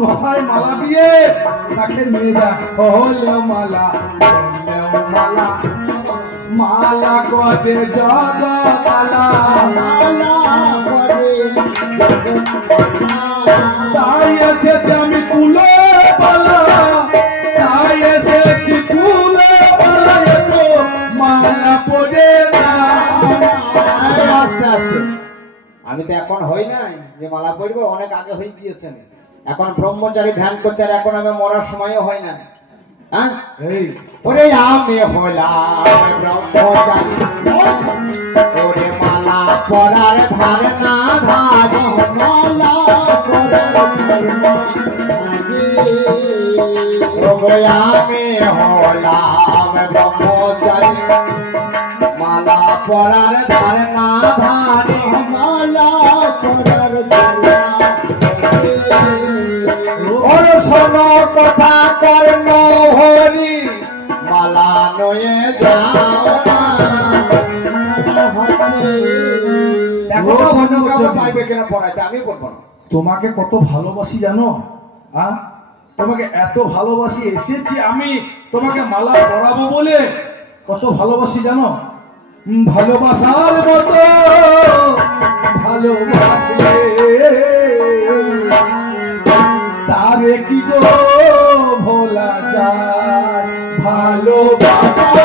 গলায় মালা দিয়ে তাকে নিয়ে যা। হলেও মালা মালা মালা করে জগমালা তাই এসেছি আমি কুলে পালা, তাই এসেছি কুলে পালা, এতো মালা পড়ে না। আস্তে আস্তে আমি তো এখন হই নাই যে মালা পড়বো, অনেক আগে হয়ে গিয়েছেন। এখন ব্রহ্মচারী ধ্যান করছে, আর এখন আমি মরার সময়ও হয় না। হ্যাঁ ওরে আমি হলাম ব্রহ্মচারী, ওরে মালা পরার ধার না ধার, মালা পরার আমি হলাম ব্রহ্মচারী, মালা পরার ধার না ধার, মালা পরার ওর শোনো কথা কর্ণ হরি, মালা নয়ে যাও পাইবে কিনা পড়াইতে, আমি পড়বো না। তোমাকে কত ভালোবাসি জানো? তোমাকে এত ভালোবাসি, এসেছি আমি তোমাকে মালা পরাবো বলে। কত ভালোবাসি জানো? ভালোবাসার মতো ভালোবাসলে তারে কি গো ভোলা যায়? ভালোবাসার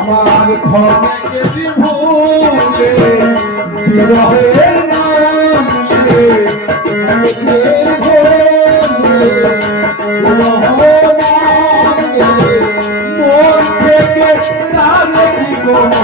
আমার ঘরে ভুলে বিরহের নামলে মন থেকে তারে কি কথা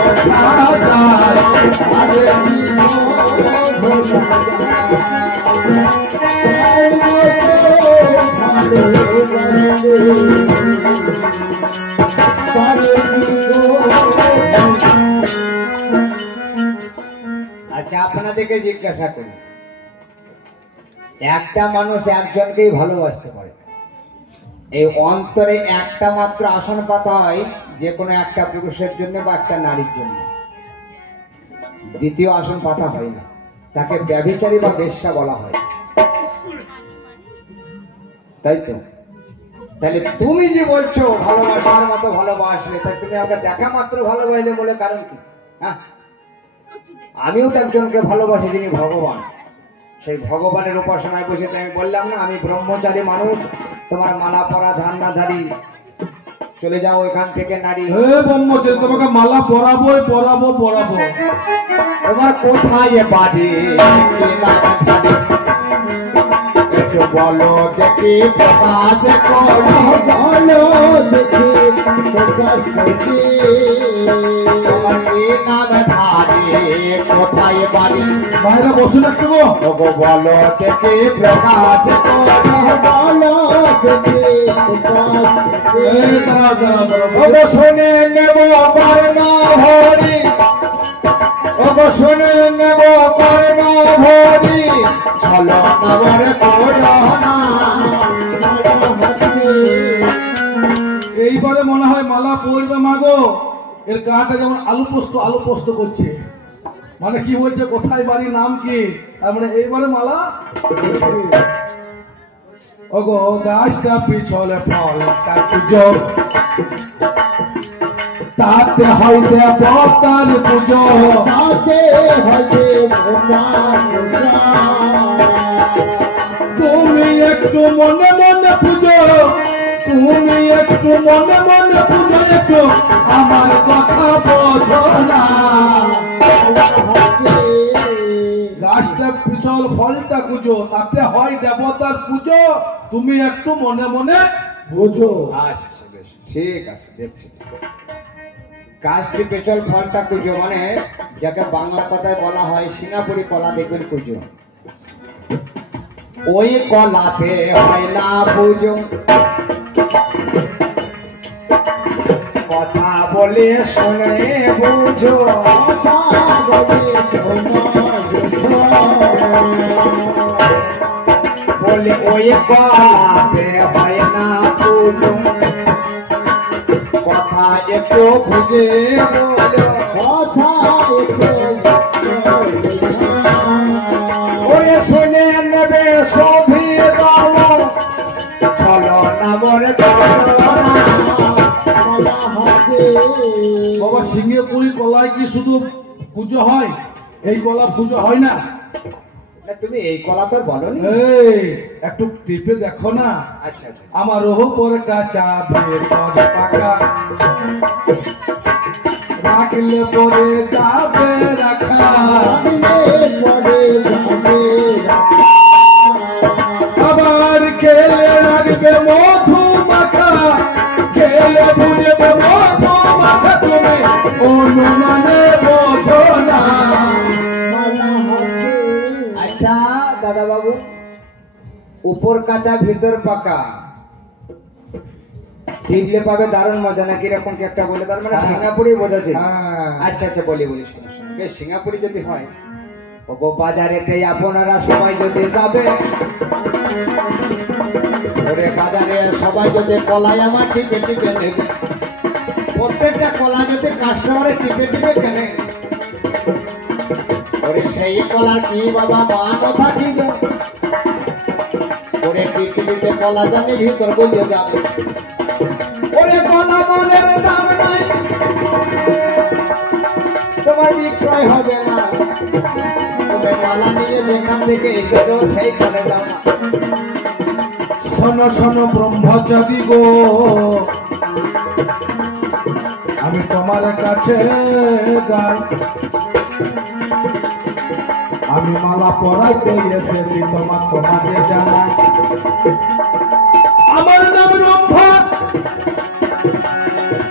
আচ্ছা আপনাদেরকে জিজ্ঞাসা করি, একটা মানুষ একজনকেই ভালোবাসতে পারে, এই অন্তরে একটা মাত্র আসন পাতা হয় যে কোনো একটা পুরুষের জন্য বা একটা নারীর জন্য, দ্বিতীয় আসন পাতা হয় না, তাকে ব্যভিচারী বা বেশ্যা বলা হয়, তাই তো? তাহলে তুমি যে বলছো ভালোবাসার মতো ভালোবাসলে, তাই তুমি আমাকে দেখা মাত্র ভালোবাসলে বলে কারণ কি? হ্যাঁ, আমিও তো একজনকে ভালোবাসি যিনি ভগবান, সেই ভগবানের উপাসনায় বসে আমি বললাম না আমি ব্রহ্মচারী মানুষ, তোমার মালা পরা ধান্নাধারী, চলে যাও এখান থেকে নারী। ব্রহ্মচারী তোমাকে মালা পরাবোই পরাবো পরাবো। তোমার কোথায় বাড়ি একটু বলো দেখি, প্রকাশ করো বলো দেখি, প্রকাশ করছি তোমার কি নাম ধারে, কোথায় বাড়ি? বাইরে বসুন একটু গো, বলো দেখি প্রকাশ করো বলো দেখি, শুনে নেব কর্ণ হরি, শুনে নেব কর্ণ হরি, চলো নবর করোনা। এইবারে মনে হয় মালা পড়বে মাগো, এর গাটা যেমন আলু পোস্ত করছে, মানে কি বলছে কোথায় বাড়ি নাম কি, তার মানে এইবারে মালা। ওগো গাছটা পিছলে ফল পুজো, তাতে হইতে বতার পুজো, তাতে হইতে তুমি একটু মনে মনে পুজো, তুমি একটু মনে মনে পুজো, একটু আমার কথা বোঝো না। গাছটা পিছল ফলটা পুজো, তাতে হয় দেবতার পুজো, তুমি একটু মনে মনে বুঝো। আচ্ছা বেশ ঠিক আছে, দেখছি। গাছটি পেছল ফলটা কুজো মানে যাকে বাংলা কথায় বলা হয় সিঙ্গাপুরি কলা, দেখবেন কুজো, ওই কলাতে হয় না পুজো, কথা বলে শুনে বুঝো, কথা বলে কলাতে হয় না পুজো, কথা একটু বুঝে বলো, কথা একটু ওরে শুনে নেবে সভি বলো, চলো না মরে বাবা সিঙ্গেপুরি কলায় কি শুধু পুজো হয়? এই কলা পুজো হয় না? তুমি এই কলা তো বলনি। এই একটু টিপে দেখো না। আচ্ছা আচ্ছা, আমার ওপর কাঁচা বের কর পাকা, রাখলে পরে যাবে রাখা, আবার খেলে রাখবে মধু মাখা, খেলে বুঝবে মধু মাখা, তুমি অনুমানে বোঝো না। আচ্ছা দাদা বাবু, উপর কাঁচা ভিতর পাকা, টিপলে পাবে দারুণ মজা, নাকি এরকম কি একটা বলে? তার মানে সিঙ্গাপুরি বোঝাচ্ছে। আচ্ছা আচ্ছা, বলি বলি, শোনো শোনো, বেশ সিঙ্গাপুরি যদি হয়, ওগো বাজারেতে আপনারা সবাই যদি যাবে, ওরে বাজারে সবাই যদি কলাই আমার টিপে টিপে নেবে, প্রত্যেকটা কলা যদি কাস্টমারে টিপে টিপে কেনে, ওরে সেই কলা কি বাবা মানও থাকিবে, ওরে পৃথিবীতে কলা জানি ভিতর বলতে যাবে, ওরে কলা মনের দাম নাই, তোমার বিক্রয় হবে না, তুমি কলা নিয়ে যেখান থেকে এসেছো সেইখানে যাও না। শোনো শোনো ব্রহ্মচারী গো, আমি তোমার কাছে যাই, আমি মালা পরাইতে এসেছি, তোমাদের জানাই, আমার নাম রম্ভা,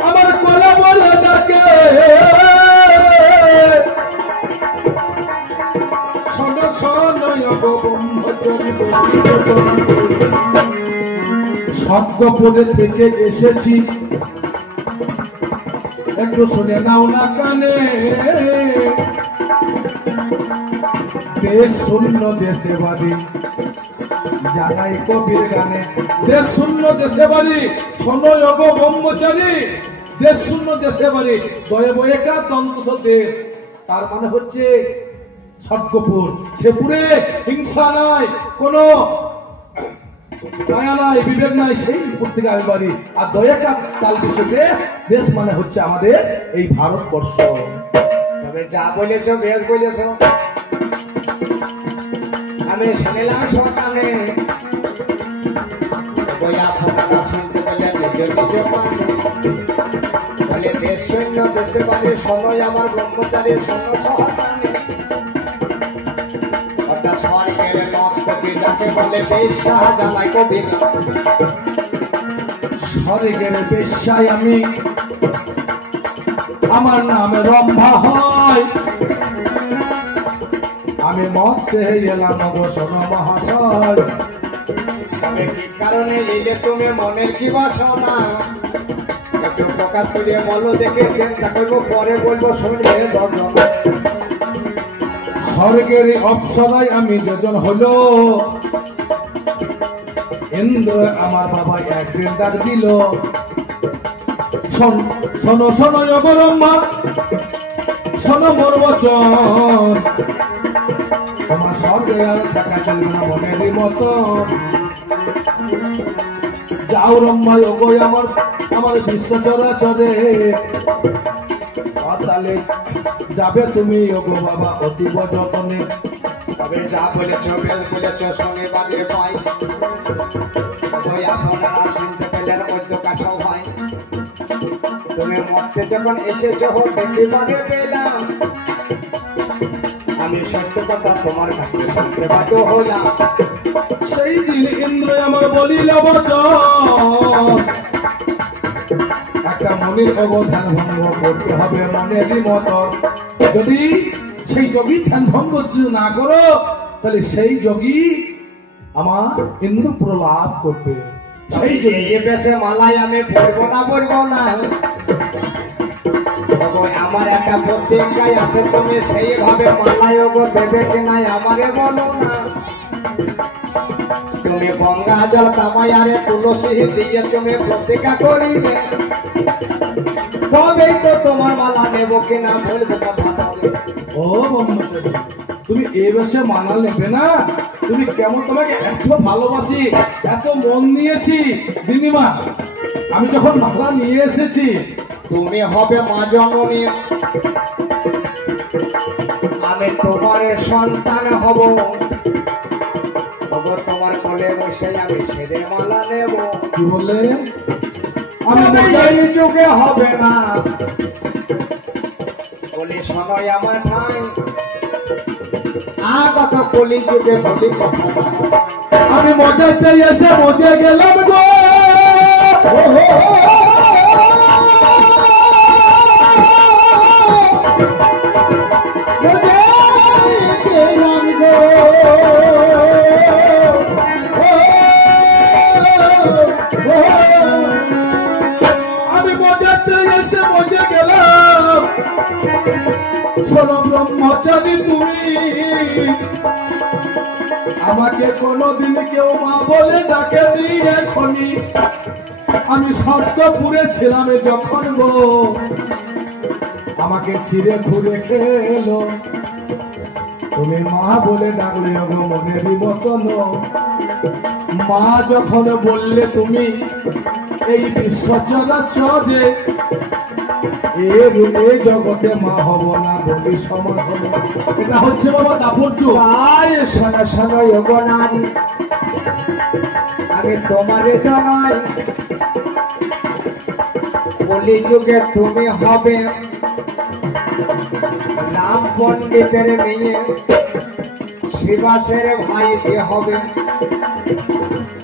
আমার কলা বলে ডাকে, শোনো শোনো গো ব্রহ্মচারী, স্বর্গপুরে থেকে এসেছি, একটু শুনে নাও না কানে, দেশ শূন্য দেশে বাড়ি, জানাই কবির গানে, দেশ শূন্য দেশে বাড়ি, শোনো গো ব্রহ্মচারী, দেশ শূন্য দেশে বাড়ি, দয়ে বয়েকা তন্ত্র দেশ, তার মানে হচ্ছে স্বর্গপুর, সে পুরে হিংসা নাই, কোনো মায়া নাই, বিবেক নাই, সেই উপর থেকে আমি বাড়ি, আর দয়াকা তাল বিশ্ব দেশ, দেশ মানে হচ্ছে আমাদের এই ভারতবর্ষ। তবে যা বলেছ বেশ বলেছ, আমি শুনিলাম সকালে, আপনারা শুনতে পেলেন নিজ নিজ কানে, বলে দেশ সৈন্য দেশে বাড়ি, সময় আমার ব্রহ্মচারী সৈন্য সহাকানে, অর্থাৎ স্বর্গের নর্তকী যাকে বলে বেশ্যা জামাই কবির, স্বর্গের বেশ্যায় আমি, আমার নাম রম্ভা হয়, আমি মরতে এলাম গো শোনো মহাশয়। তবে কি কারণে এলে তুমি মনের কি বাসনা, একটু প্রকাশ করিয়ে বলো, দেখে চিন্তা করবো, পরে বলবো, শুনবে দর্শন। স্বর্গের অপ্সরায় আমি যোজন হলো, ইন্দ্র আমার বাবা একদিন ডাক দিল, শোনো শোনো ব্রহ্মা, শোনো মোর বচন, তোমার স্বর্গে আর থাকা চলবে না মনেরই মতন, যাও ব্রহ্মা ওগো আমার বিশ্ব চরাচরে, তাহলে যাবে তুমি ওগো বাবা অতীব যতনে। তবে যা বলেছ বেশ বলেছ, শুনে বাদে পাই, ওই আপনারা শুনতে পেলেন মধ্যকা সভায়, তুমি মরতে যখন এসেছ দেখি বাদে পেলাম, আমি সত্য কথা তোমার কাছে শুনতে বাধ্য হলাম। সেই দিন ইন্দ্র আমার বলিল বচন, একটা মনির অবধান ভঙ্গ করতে হবে মনেরই মতন, যদি সেই যোগী ধ্যান ভঙ্গ না করো, তাহলে সেই যোগী আমার ইন্দ্র প্রলাপ করবে, সেই যোগী। এই বেশে মালাই আমি পড়বো না, আমার একটা প্রতিজ্ঞায় আছে, তুমি সেইভাবে মালাই ওগো দেবে কি নাই আমারে বলো না। তুমি গঙ্গা জল কামাইয়ারে তুলসী দিয়ে তুমি প্রতিজ্ঞা করিবে, তবেই তো তোমার মালা নেব কিনা বলবো কথা তবে। ও ব্রহ্মচারী, তুমি এ বসে মানা নেবে না? তুমি কেমন, তোমাকে এত ভালোবাসি, এত মন দিয়েছি দিদিমা। আমি যখন মালা নিয়ে এসেছি, তুমি হবে মা জননী, আমি তোমার সন্তান হব, তবু তোমার কোলে বসে আমি সেদের মালা নেব। কি বললে? আমি আমি মজা- এই যুগে হবে না বলি শোনাই আমার ঠাই, আগত কলি যুগে বলি কথা। আমি মজাতে এসে মজে গেলাম গো। আমি মজাতে এসে মজে গেলাম। শোনো ব্রহ্মচারী, তুমি আমাকে কোনোদিন কেউ মা বলে ডাকে নি। এখনই আমি সত্যপুরে ছিলাম যখন গো, আমাকে ছিঁড়ে ঘুরে খেলো। তুমি মা বলে ডাকলে গো মনেরই মতন। মা যখন বললে তুমি এই বিশ্বচরাচরে, এই জগতে মা হব না বলি সমর্থন। এটা হচ্ছে বাবা দাপত্য। আয় শোনো শোনো যোগ নারী, আমি তোমারে জানাই, কলি যুগে তুমি হবে রাম পণ্ডিতের মেয়ে, শিবাসের ভাই যে হবে।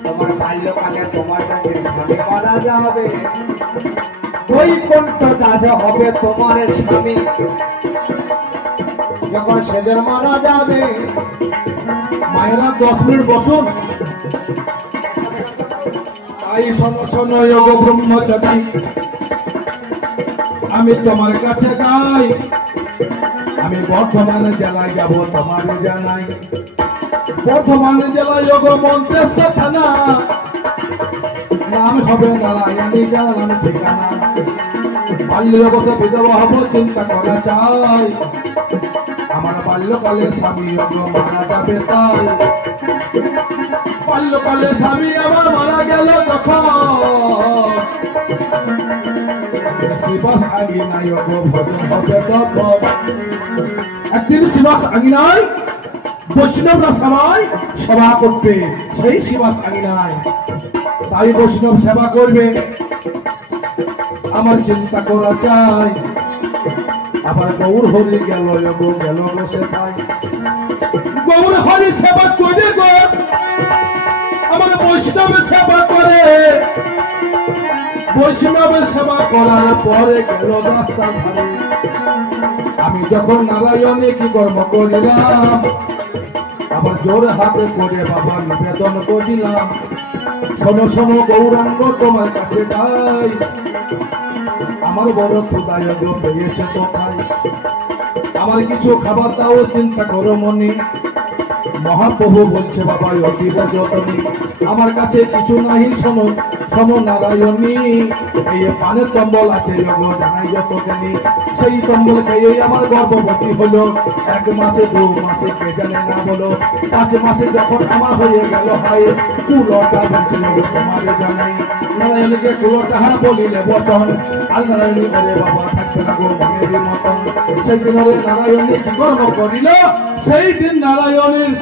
তোমার বাল্যকালে তোমার কাছে স্বামী মারা যাবে, বৈকুণ্ঠ দাস হবে তোমার স্বামী, যখন সেদের মারা যাবে। মায়েরা 10 মিনিট বসুন। তাই সমসন যোগ ব্রহ্মচারী, আমি তোমার কাছে গাই। আমি বর্ধমান জেলায় যাব, তোমার জানাই। বর্ধমান জেলায় যোগ মন্ত্রেশ্বর থানা, নাম হবে নারায়ণী, জানান ঠিকানা। বাল্য জগতে বিধবা হব চিন্তা করা চাই, আমার বাল্যকালে স্বামী মারা যাবে তাই। বাল্যকালে স্বামী আমার মারা গেল যখন, শিবাস আঙিনায় ভজন হবে তখন। একদিন শিবাস আঙিনায় বৈষ্ণবরা সবাই সেবা করবে, সেই শিবাস আঙিনায়। তাই বৈষ্ণব সেবা করবে, আমার চিন্তা করা চাই। আবার গৌর হরি গেল গেল বসে পাই। গৌর হরি সেবা করে গো, আমার বৈষ্ণব সেবা করে। বৈষ্ণবের সেবা করার পরে গেল রাস্তা ধারে। আমি যখন নারায়ণে কি কর্ম করিলাম, আবার জোর হাতে করে বাবা নিবেদন করিলাম। শোনো শোনো গৌরাঙ্গ, তোমার কাছে যাই, আমার বড় ক্ষুদায় পেয়েছে তো খাই। আমার কিছু খাবার দাও, চিন্তা করো মনে। মহাপ্রভু বলছে বাবা অতীব যতনী, আমার কাছে কিছু নাহি, শোনো শোনো নারায়ণী। এই পানের কম্বল আছে জানাই যত জানি, সেই কম্বল খেয়ে আমার গর্ভবতী হলো। 1 মাসে 2 মাসে কে জানে না বলো, 5 মাসে যখন আমার হয়ে গেল হয়, কুলটা বলছে তোমার জানাই। নারায়ণীকে কুলটা বলিলে বচন, আর নারায়ণী বলে বাবা থাকবে না গো মনের মতন। সেই দিন নারায়ণী কি কর্ম করিল, সেই দিন নারায়ণীর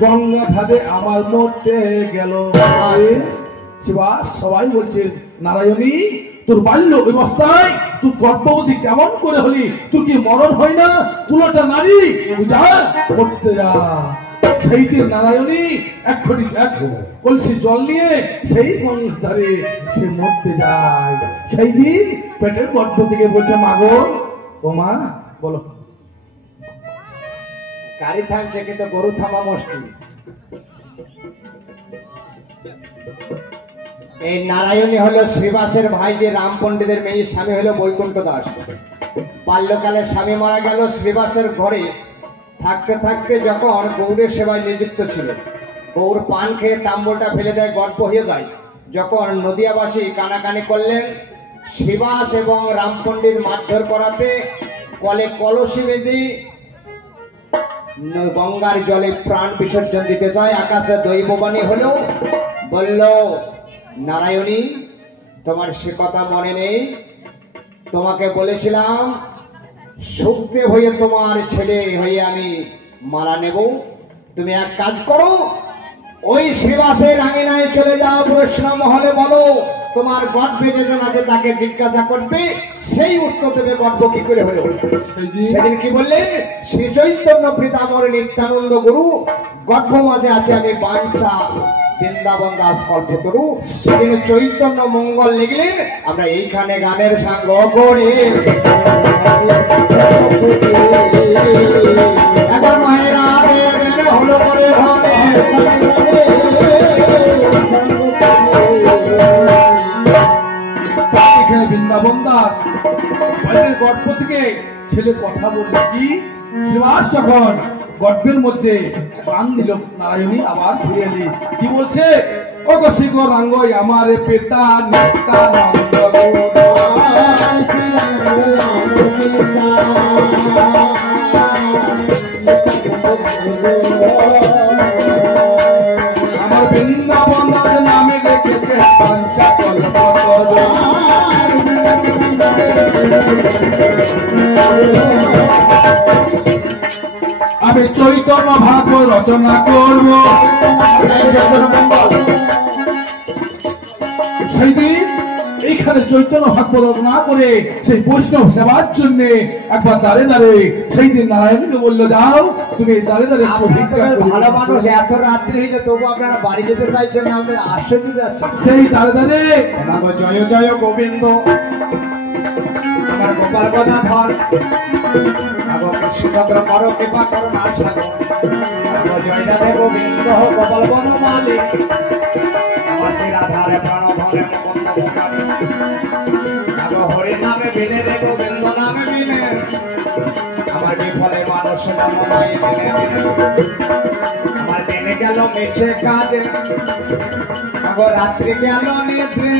গঙ্গা ঘাটে আমার মরতে গেল। শিবাস সবাই বলছে নারায়ণী, তোর বাল্য অবস্থায় তুই গর্ভবতী কেমন করে হলি? তোর কি মরণ হয় না? কুলোটা নারী, যা করতে যা। সেই দিন নারায়ণী এক কলসি জল নিয়ে সেই গঙ্গার ধারে সে মরতে যায়। সেই দিন পেটের গর্ভ থেকে বলছে মা গো, ও মা বলো। গাড়ি থামছে কিন্তু গরু থামা মুশকিল। এই নারায়ণী হলো শ্রীবাসের ভাই, যে রাম পণ্ডিতের মেয়ে, স্বামী হলো বৈকুণ্ঠ দাস। বাল্যকালে স্বামী মারা গেল, শ্রীবাসের ঘরে থাকতে থাকতে যখন গৌরের সেবায় নিযুক্ত ছিল, গৌর পান খেয়ে তাম্বলটা ফেলে দেয়, গল্প হয়ে যায়। যখন নদিয়াবাসী কানাকানি করলেন, শিবাস এবং রামপণ্ডিত মারধর করাতে কলে কলসি বেঁধে গঙ্গার জলে প্রাণ বিসর্জন দিতে চায়। আকাশে দৈববাণী হলো, বলল, নারায়ণী তোমার সে কথা মনে নেই? তোমাকে বলেছিলাম সুখদেব হয়ে তোমার ছেলে হয়ে আমি মালা নেব। তুমি এক কাজ করো, ওই শিবাসের আঙিনায় চলে যাও, প্রশ্ন মহলে বলো তোমার গর্ভে যেজন আছে তাকে জিজ্ঞাসা করবে, সেই উত্তর দেবে গর্ভ কি করে হলো। সেদিন কি বললেন? শ্রী চৈতন্য পিতামহ নিত্যানন্দ গুরু গর্ভ মাঝে আছে আমি বাঞ্ছা বৃন্দাবন দাস কল্পতরু। সেদিন চৈতন্য মঙ্গল লিখলেন। আমরা এইখানে গানের সাঙ্গ করি। এখন মায়েরা হলো করে বৃন্দাবন দাস মায়ের গর্ভ থেকে ছেলে কথা বলল কি? শিবাস যখন গর্ভের মধ্যে প্রাণ দিল, নারায়ণী আবার ফিরে এলি। কি বলছে? ও গো শিখর রাঙ্গ আমার পেতা নিত্যানন্দ আমার বৃন্দাবন দাস নামে রেখেছে পাঞ্চা কল্পতরু। আমি চৈতন্য ভাগ্য রচনা করব। সেই দিন এইখানে চৈতন্য ভাগ্য রচনা করে সেই বৈষ্ণব সেবার জন্য একবার দাঁড়ে দাঁড়ে সেই দিন নারায়ণকে বললো, যাও তুমি দাঁড়ে দাঁড়ে ভালো মানুষ, এত রাত্রি হয়েছে তবু আপনারা বাড়ি যেতে চাইছেন না, আমরা আশ্চর্য যাচ্ছি। সেই দাঁড়ে দাঁড়ে জয় জয় গোবিন্দ আমার গোপাল গদাধর কৃষ্ণচন্দ্র করো কৃপা করো না সাগর জয় রাধে গোবিন্দ গোপাল বনমালী আমার শ্রী রাধারে প্রাণ ধরে হরি নামে বিনে রে গোবিন্দ নামে বিনে আমার বিফলে মানুষ আমার দিনে গেল মিছে কাজে রাত্রি গেল নিদ্রে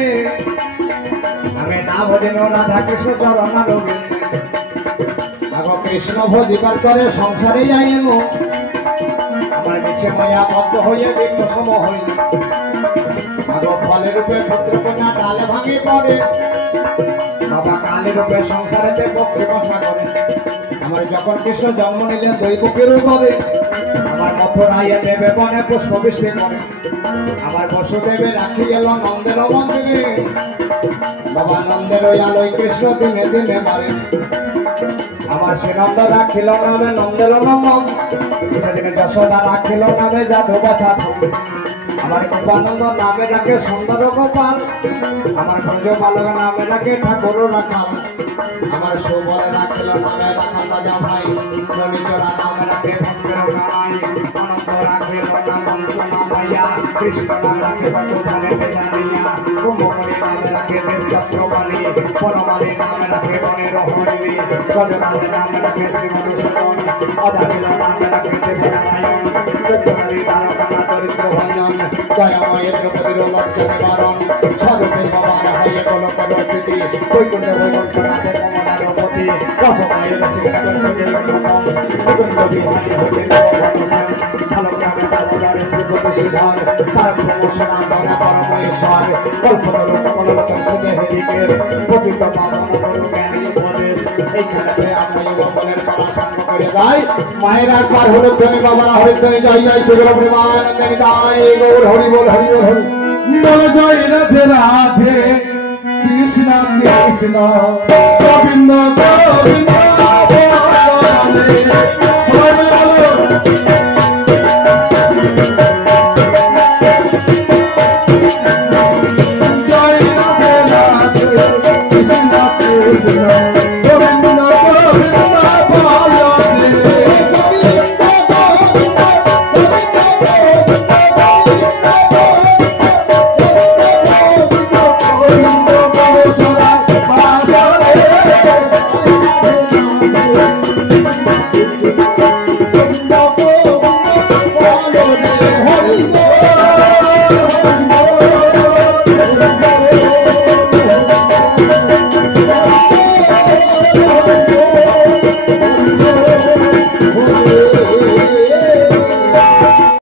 আমি না ভজিন রাধা কৃষ্ণ চরণ রবীন্দ্র আগো কৃষ্ণ ভজিবার করে সংসারে যাইব আমার মিছে মায়া বদ্ধ হয়ে বিঘ্ন সম হইল আগো ফলে রূপে পুত্র কন্যা ডালে ভাঙি পড়ে বাবা কালী রূপে সংসারেতে পক্ষে বসা করে আমার যখন কৃষ্ণ জন্ম নিলে দৈবকেরও করে আমার মথুরাইয়ে দেবে বনে পুষ্প বৃষ্টি করে আমার বসুদেবে রাখি গেল নন্দের মন্দিরে বাবা নন্দের ওই আলোয় কৃষ্ণ দিনে দিনে মারে আমার সে নন্দ রাখিল নামে নন্দের নন্দন সেদিনে যশোদা রাখিল নামে যাদু বাছা আমার কৃপানন্দ নামে রাখে সুন্দর গোপাল আমার ভঞ্জ বালক নামে রাখে ঠাকুর রাখাল আমার সুবলে রাখিল নামে রাখা রাজা ভাই রবিচরা নামে রাখে ভক্তের গানাই অনন্ত রাখিল নাম ভাইয়া কৃষ্ণ নাম রাখে ভগবানে জানিয়া কুম্ভকরি নামে রাখে দেব চক্রবাণী পরমালী নামে রাখে বনের হরিণী গজরাজ নামে রাখে শ্রী মধুসূদন অজামিল নামে রাখে দেবনারায়ণ চক্রবাণী তারকানা চরিত্র ভঞ্জন দয়াময় দ্রৌপদীর লজ্জা নিবারণ স্বরূপে সবার হয়ে কলক রচিতি বৈকুণ্ঠ বৈকুণ্ঠ রাধে কমলা দ্রৌপদী রসময়ের শিক্ষাগর সুজয় প্রথম মুকুন্দ বিহারী হতে নবঘন ঝালক নামে দামোদরে শ্রীপতি শ্রীধর তার প্রমোশনা মনা পরমেশ্বর কল্পতরু কমলক সুজয় হেরিকের পতিত পাবন গুরু জ্ঞানী উপদেশ এইখানে আমরা যুবকের কলা সঙ্গ করে যাই মায়ের একবার হলো ধ্বনি বাবারা হরিধ্বনি জয় জয় শ্রী প্রেমানন্দ নিতাই গৌর হরি বল হরি বল হরি বল জয় রাধে রাধে কৃষ্ণ কৃষ্ণ গোবিন্দ গোবিন্দ